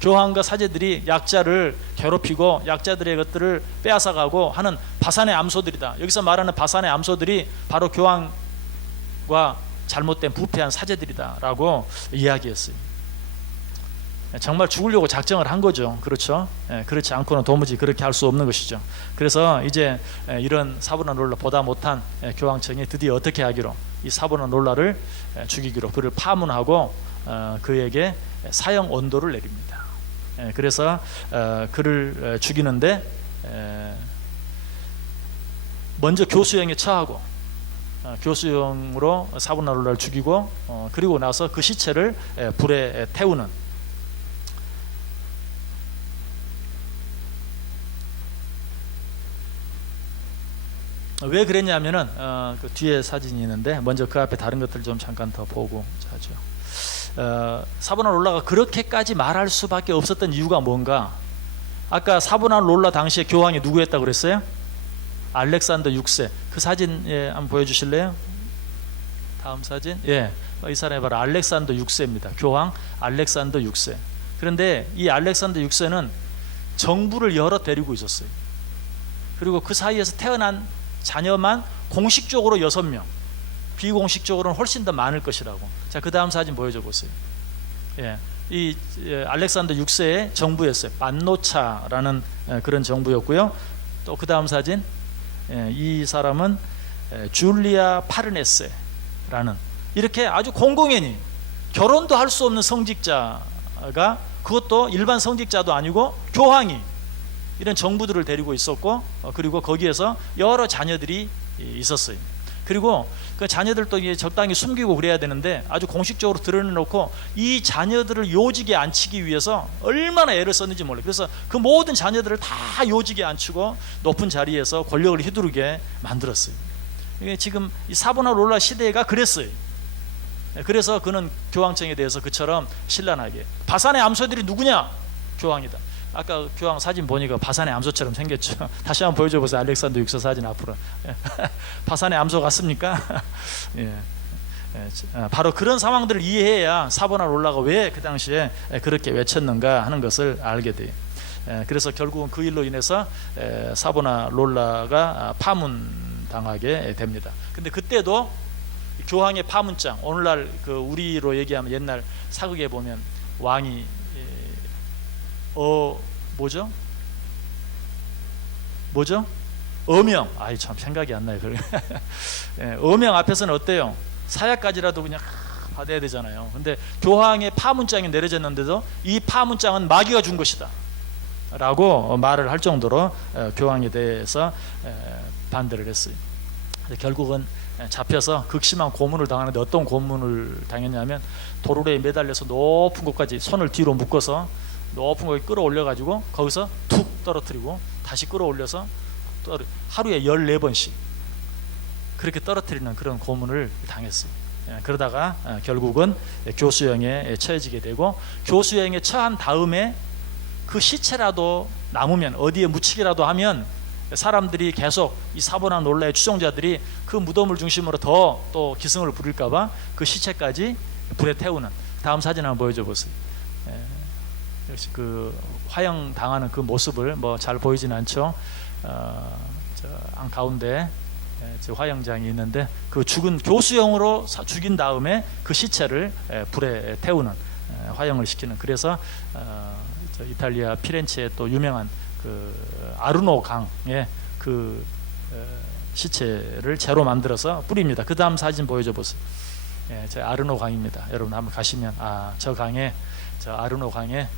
교황과 사제들이 약자를 괴롭히고 약자들의 것들을 빼앗아가고 하는 바산의 암소들이다. 여기서 말하는 바산의 암소들이 바로 교황과 잘못된 부패한 사제들이다 라고 이야기했어요. 정말 죽으려고 작정을 한 거죠. 그렇죠? 그렇지 않고는 도무지 그렇게 할 수 없는 것이죠. 그래서 이제 이런 사보나롤라 보다 못한 교황청이 드디어 어떻게 하기로, 이 사보나롤라를 죽이기로 그를 파문하고 그에게 사형 언도를 내립니다. 그래서 그를 죽이는데 먼저 교수형에 처하고 교수형으로 사보나롤라를 죽이고 그리고 나서 그 시체를 불에 태우는, 왜 그랬냐면은 그 뒤에 사진이 있는데 먼저 그 앞에 다른 것들 좀 잠깐 더 보고 자죠. 사보나롤라가 그렇게까지 말할 수밖에 없었던 이유가 뭔가? 아까 사보나롤라 당시에 교황이 누구였다고 그랬어요? 알렉산더 6세. 그 사진 한번 보여주실래요? 다음 사진. 이 사람이 바로 알렉산더 6세입니다. 교황 알렉산더 6세. 그런데 이 알렉산더 6세는 정부를 여러 데리고 있었어요. 그리고 그 사이에서 태어난 자녀만 공식적으로 6명, 비공식적으로는 훨씬 더 많을 것이라고. 자, 그 다음 사진 보여줘 보세요. 이 알렉산더 6세의 정부였어요. 만노차라는 그런 정부였고요. 또 그 다음 사진, 이 사람은 줄리아 파르네세라는, 이렇게 아주 공공연히 결혼도 할 수 없는 성직자가, 그것도 일반 성직자도 아니고 교황이 이런 정부들을 데리고 있었고, 그리고 거기에서 여러 자녀들이 있었어요. 그리고 그 자녀들도 이제 적당히 숨기고 그래야 되는데 아주 공식적으로 드러내놓고 이 자녀들을 요직에 앉히기 위해서 얼마나 애를 썼는지 몰라요. 그래서 그 모든 자녀들을 다 요직에 앉히고 높은 자리에서 권력을 휘두르게 만들었어요. 이게 지금 이 사보나롤라 시대가 그랬어요. 그래서 그는 교황청에 대해서 그처럼 신랄하게, 바산의 암소들이 누구냐? 교황이다. 아까 교황 사진 보니까 바산의 암소처럼 생겼죠. 다시 한번 보여줘 보세요. 알렉산더 6세 사진 앞으로. 바산의 암소 같습니까? 바로 그런 상황들을 이해해야 사보나롤라가 왜 그 당시에 그렇게 외쳤는가 하는 것을 알게 돼요. 그래서 결국은 그 일로 인해서 사보나롤라가 파문당하게 됩니다. 근데 그때도 교황의 파문장, 오늘날 그 우리로 얘기하면 옛날 사극에 보면 왕이 뭐죠? 뭐죠? 어명. 아이 참 생각이 안 나요. 예, 어명 앞에서는 어때요? 사약까지라도 그냥 받아야 되잖아요. 근데 교황의 파문장이 내려졌는데도 이 파문장은 마귀가 준 것이다 라고 말을 할 정도로 교황에 대해서 반대를 했어요. 결국은 잡혀서 극심한 고문을 당하는데 어떤 고문을 당했냐면 도르래에 매달려서 높은 곳까지 손을 뒤로 묶어서 높은 곳에 끌어올려 가지고 거기서 툭 떨어뜨리고 다시 끌어올려서 하루에 14번씩 그렇게 떨어뜨리는 그런 고문을 당했어요. 그러다가 결국은 교수형에 처해지게 되고, 교수형에 처한 다음에 그 시체라도 남으면 어디에 묻히기라도 하면 사람들이 계속 이 사보나 놀라의 추종자들이 그 무덤을 중심으로 더 또 기승을 부릴까봐 그 시체까지 불에 태우는, 다음 사진 한번 보여줘 보세요. 역시 그 화형 당하는 그 모습을 뭐 잘 보이진 않죠. 저 안 가운데 저 화형장이 있는데 그 죽은 교수형으로 죽인 다음에 그 시체를 불에 태우는, 화형을 시키는. 그래서 저 이탈리아 피렌체의 또 유명한 그 아르노 강에 그 시체를 재로 만들어서 뿌립니다. 그 다음 사진 보여줘 보세요. 저 아르노 강입니다. 여러분 한번 가시면 저 강에, 저 아르노 강에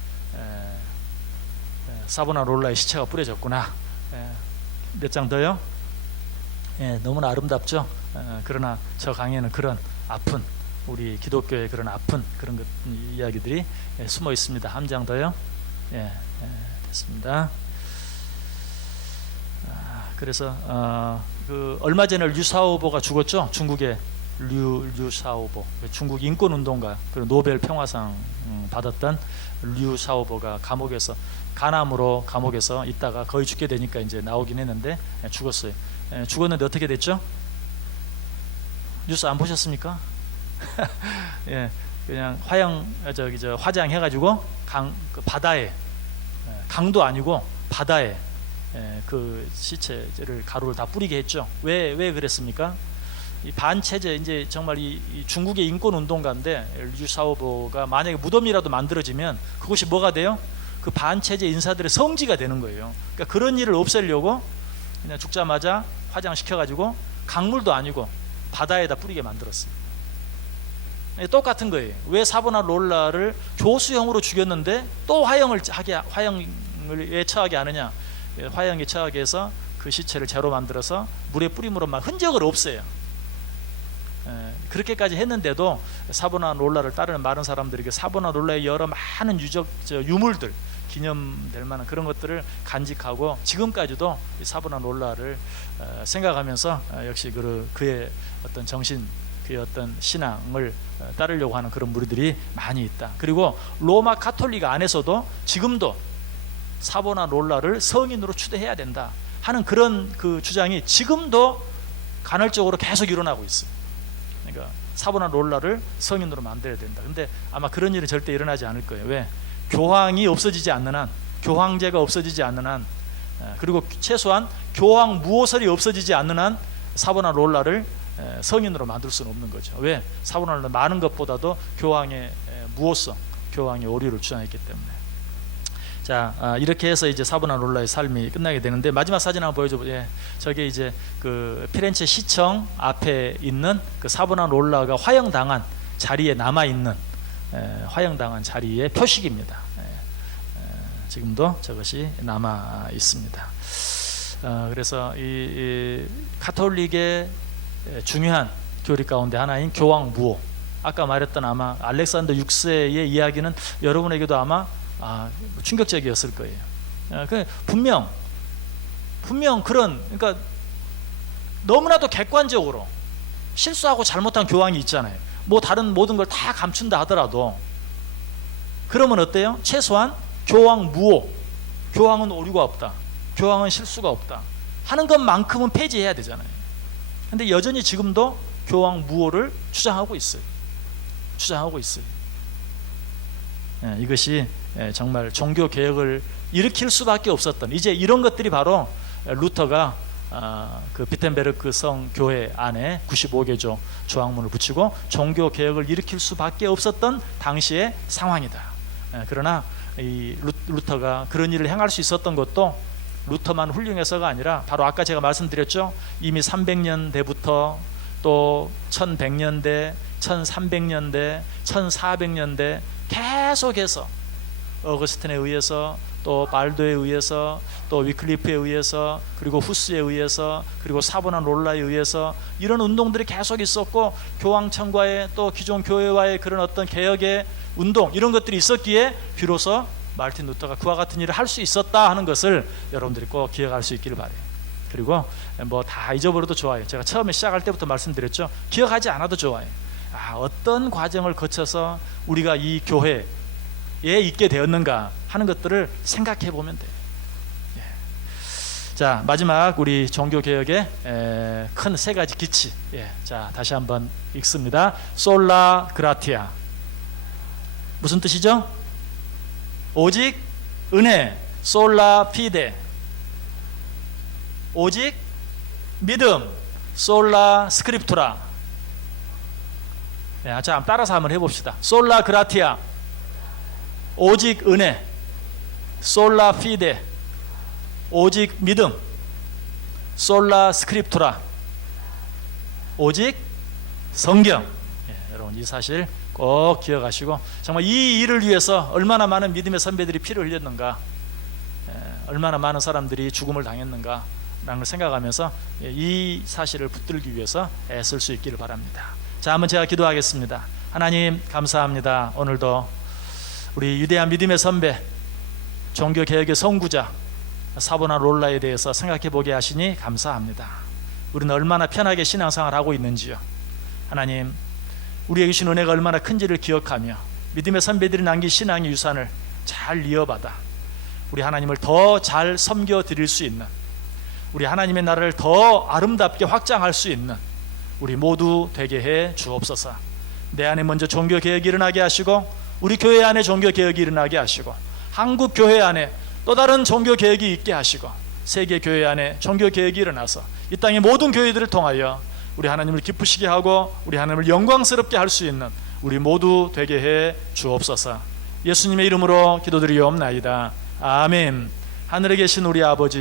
사보나롤라의 시체가 뿌려졌구나. 몇 장 더요? 너무나 아름답죠. 그러나 저 강에는 그런 아픈, 우리 기독교의 그런 아픈 그런 것, 이야기들이 숨어 있습니다. 한 장 더요? 됐습니다. 그래서 그 얼마 전에 류사오보가 죽었죠. 중국의 류사오보, 중국 인권운동가, 그리고 노벨 평화상 받았던 류사오보가 감옥에서, 간암으로 감옥에서 있다가 거의 죽게 되니까 이제 나오긴 했는데 죽었어요. 죽었는데 어떻게 됐죠? 뉴스 안 보셨습니까? 그냥 화장해가지고 그 바다에, 강도 아니고 바다에 그 시체를, 가루를 다 뿌리게 했죠. 왜 그랬습니까? 이 반체제, 이제 정말 이 중국의 인권 운동가인데 류사오보가 만약에 무덤이라도 만들어지면 그것이 뭐가 돼요? 그 반체제 인사들의 성지가 되는 거예요. 그러니까 그런 일을 없애려고 그냥 죽자마자 화장시켜가지고 강물도 아니고 바다에다 뿌리게 만들었어요. 똑같은 거예요. 왜 사보나롤라를 교수형으로 죽였는데 또 화형을 처하게 하느냐? 화형에 처하게 해서 그 시체를 재로 만들어서 물에 뿌림으로만 흔적을 없애요. 그렇게까지 했는데도 사보나롤라를 따르는 많은 사람들이 사보나롤라의 여러 많은 유물들, 기념될 만한 그런 것들을 간직하고 지금까지도 이 사보나롤라를 생각하면서 역시 그의 어떤 정신, 그의 어떤 신앙을 따르려고 하는 그런 무리들이 많이 있다. 그리고 로마 가톨릭 안에서도 지금도 사보나롤라를 성인으로 추대해야 된다 하는 그런 그 주장이 지금도 간헐적으로 계속 일어나고 있어요. 그러니까 사보나롤라를 성인으로 만들어야 된다. 근데 아마 그런 일은 절대 일어나지 않을 거예요. 왜? 교황이 없어지지 않는 한, 교황제가 없어지지 않는 한, 그리고 최소한 교황 무호설이 없어지지 않는 한 사보나롤라를 성인으로 만들 수는 없는 거죠. 왜? 사보나롤라 많은 것보다도 교황의 무호성, 교황의 오류를 주장했기 때문에. 자, 이렇게 해서 이제 사보나롤라의 삶이 끝나게 되는데, 마지막 사진 한번 보여줘. 저게 이제 그 피렌체 시청 앞에 있는 그 사보나롤라가 화형당한 자리에 남아 있는, 화형당한 자리의 표식입니다. 지금도 저것이 남아 있습니다. 그래서 이 가톨릭의 중요한 교리 가운데 하나인 교황 무호, 아까 말했던 아마 알렉산더 6세의 이야기는 여러분에게도 아마 충격적이었을 거예요. 분명 그런, 그러니까 너무나도 객관적으로 실수하고 잘못한 교황이 있잖아요. 뭐 다른 모든 걸 다 감춘다 하더라도, 그러면 어때요? 최소한 교황 무호, 교황은 오류가 없다, 교황은 실수가 없다 하는 것만큼은 폐지해야 되잖아요. 근데 여전히 지금도 교황 무호를 주장하고 있어요. 이것이 정말 종교 개혁을 일으킬 수밖에 없었던, 이제 이런 것들이 바로 루터가 그 비텐베르크 성 교회 안에 95개조 조항문을 붙이고 종교 개혁을 일으킬 수밖에 없었던 당시의 상황이다. 그러나 이 루터가 그런 일을 행할 수 있었던 것도 루터만 훌륭해서가 아니라 바로 아까 제가 말씀드렸죠. 이미 300년대부터 또 1100년대, 1300년대, 1400년대 계속해서 어거스틴에 의해서 또 발도에 의해서 또 위클리프에 의해서 그리고 후스에 의해서 그리고 사보나 롤라에 의해서 이런 운동들이 계속 있었고 교황청과의 또 기존 교회와의 그런 어떤 개혁의 운동 이런 것들이 있었기에 비로소 마르틴 루터가 그와 같은 일을 할 수 있었다 하는 것을 여러분들이 꼭 기억할 수 있기를 바래요. 그리고 뭐 다 잊어버려도 좋아요. 제가 처음에 시작할 때부터 말씀드렸죠. 기억하지 않아도 좋아요. 어떤 과정을 거쳐서 우리가 이 교회에 있게 되었는가 하는 것들을 생각해 보면 돼요. 자, 마지막 우리 종교개혁의 큰 세 가지 기치. 자, 다시 한번 읽습니다. 솔라 그라티아. 무슨 뜻이죠? 오직 은혜. 솔라 피데. 오직 믿음. 솔라 스크립투라. 자, 따라서 한번 해봅시다. 솔라 그라티아. 오직 은혜. 솔라 피데. 오직 믿음. 솔라 스크립투라. 오직 성경. 여러분 이 사실 꼭 기억하시고 정말 이 일을 위해서 얼마나 많은 믿음의 선배들이 피를 흘렸는가, 얼마나 많은 사람들이 죽음을 당했는가 라는 걸 생각하면서 이 사실을 붙들기 위해서 애쓸 수 있기를 바랍니다. 자, 한번 제가 기도하겠습니다. 하나님 감사합니다. 오늘도 우리 위대한 믿음의 선배, 종교개혁의 선구자 사보나 롤라에 대해서 생각해 보게 하시니 감사합니다. 우리는 얼마나 편하게 신앙생활을 하고 있는지요. 하나님, 우리에게 주신 은혜가 얼마나 큰지를 기억하며 믿음의 선배들이 남긴 신앙의 유산을 잘 이어받아 우리 하나님을 더 잘 섬겨 드릴 수 있는, 우리 하나님의 나라를 더 아름답게 확장할 수 있는 우리 모두 되게 해 주옵소서. 내 안에 먼저 종교개혁이 일어나게 하시고 우리 교회 안에 종교개혁이 일어나게 하시고 한국 교회 안에 또 다른 종교개혁이 있게 하시고 세계 교회 안에 종교개혁이 일어나서 이 땅의 모든 교회들을 통하여 우리 하나님을 기쁘시게 하고 우리 하나님을 영광스럽게 할 수 있는 우리 모두 되게 해 주옵소서. 예수님의 이름으로 기도드리옵나이다. 아멘. 하늘에 계신 우리 아버지